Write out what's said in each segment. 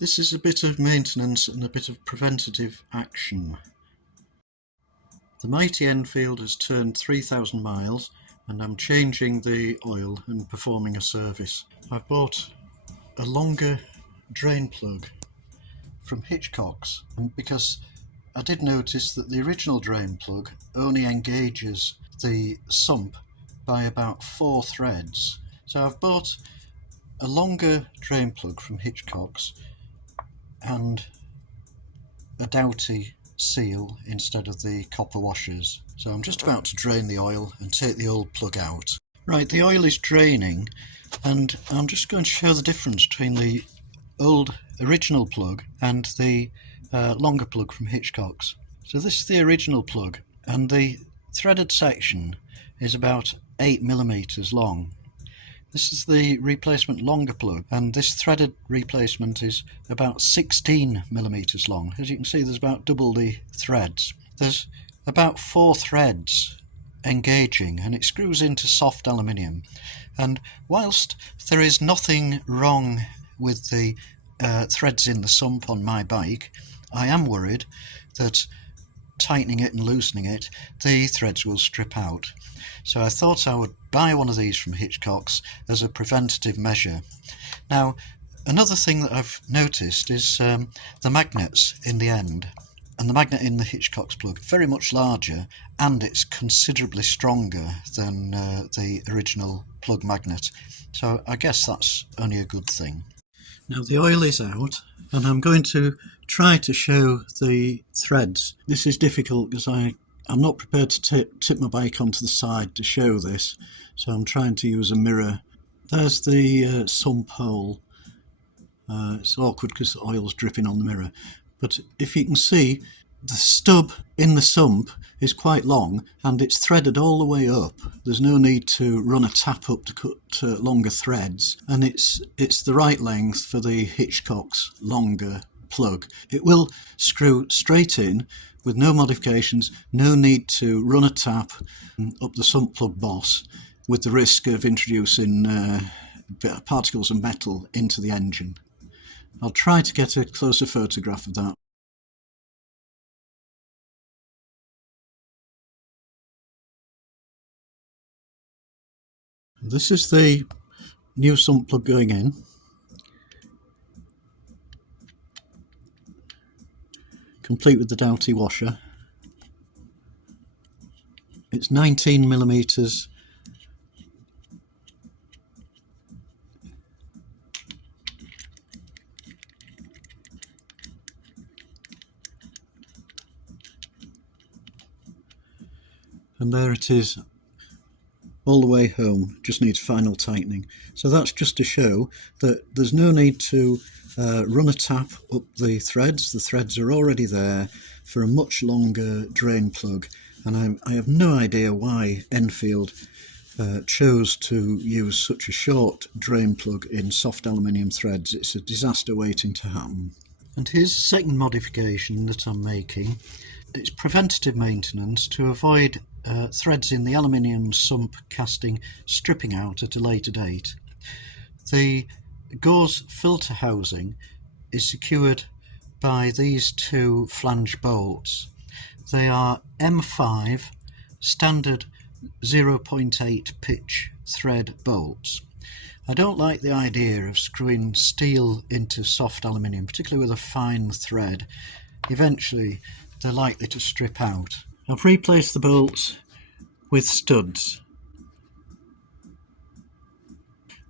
This is a bit of maintenance and a bit of preventative action. The mighty Enfield has turned 3,000 miles and I'm changing the oil and performing a service. I've bought a longer drain plug from Hitchcocks because I did notice that the original drain plug only engages the sump by about 4 threads. So I've bought a longer drain plug from Hitchcocks and a Doughty seal instead of the copper washers. So I'm just about to drain the oil and take the old plug out. Right, the oil is draining and I'm just going to show the difference between the old original plug and the longer plug from Hitchcocks. So this is the original plug and the threaded section is about 8mm long. This is the replacement longer plug and this threaded replacement is about 16mm long. As you can see, there's about double the threads. There's about 4 threads engaging and it screws into soft aluminium, and whilst there is nothing wrong with the threads in the sump on my bike, I am worried that tightening it and loosening it, the threads will strip out. So I thought I would buy one of these from Hitchcocks as a preventative measure. Now, another thing that I've noticed is the magnets in the end, and the magnet in the Hitchcocks plug, very much larger, and it's considerably stronger than the original plug magnet. So I guess that's only a good thing. Now the oil is out and I'm going to try to show the threads. This is difficult because I'm not prepared to tip my bike onto the side to show this, so I'm trying to use a mirror. There's the sump hole. It's awkward because the oil's dripping on the mirror, but if you can see, the stub in the sump is quite long and it's threaded all the way up. There's no need to run a tap up to cut longer threads, and it's the right length for the Hitchcocks longer plug. It will screw straight in with no modifications, no need to run a tap up the sump plug boss with the risk of introducing particles of metal into the engine. I'll try to get a closer photograph of that. This is the new sump plug going in. Complete with the Doughty washer. It's 19mm and there it is all the way home, just needs final tightening. So that's just to show that there's no need to run a tap up the threads are already there for a much longer drain plug, and I have no idea why Enfield chose to use such a short drain plug in soft aluminium threads. It's a disaster waiting to happen. And here's the second modification that I'm making. It's preventative maintenance to avoid threads in the aluminium sump casting stripping out at a later date. The gauze filter housing is secured by these 2 flange bolts. They are M5 standard 0.8 pitch thread bolts. I don't like the idea of screwing steel into soft aluminium, particularly with a fine thread. Eventually they're likely to strip out. I've replaced the bolts with studs,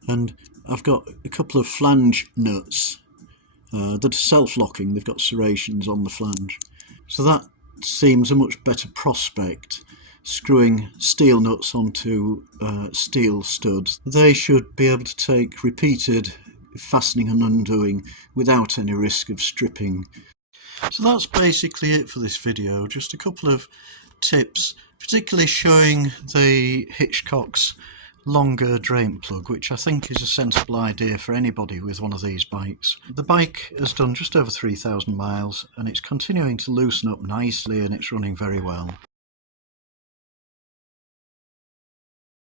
and I've got a couple of flange nuts that are self-locking. They've got serrations on the flange, so that seems a much better prospect, screwing steel nuts onto steel studs. They should be able to take repeated fastening and undoing without any risk of stripping. So that's basically it for this video, just a couple of tips, particularly showing the Hitchcocks longer drain plug, which I think is a sensible idea for anybody with one of these bikes. The bike has done just over 3,000 miles and it's continuing to loosen up nicely and it's running very well.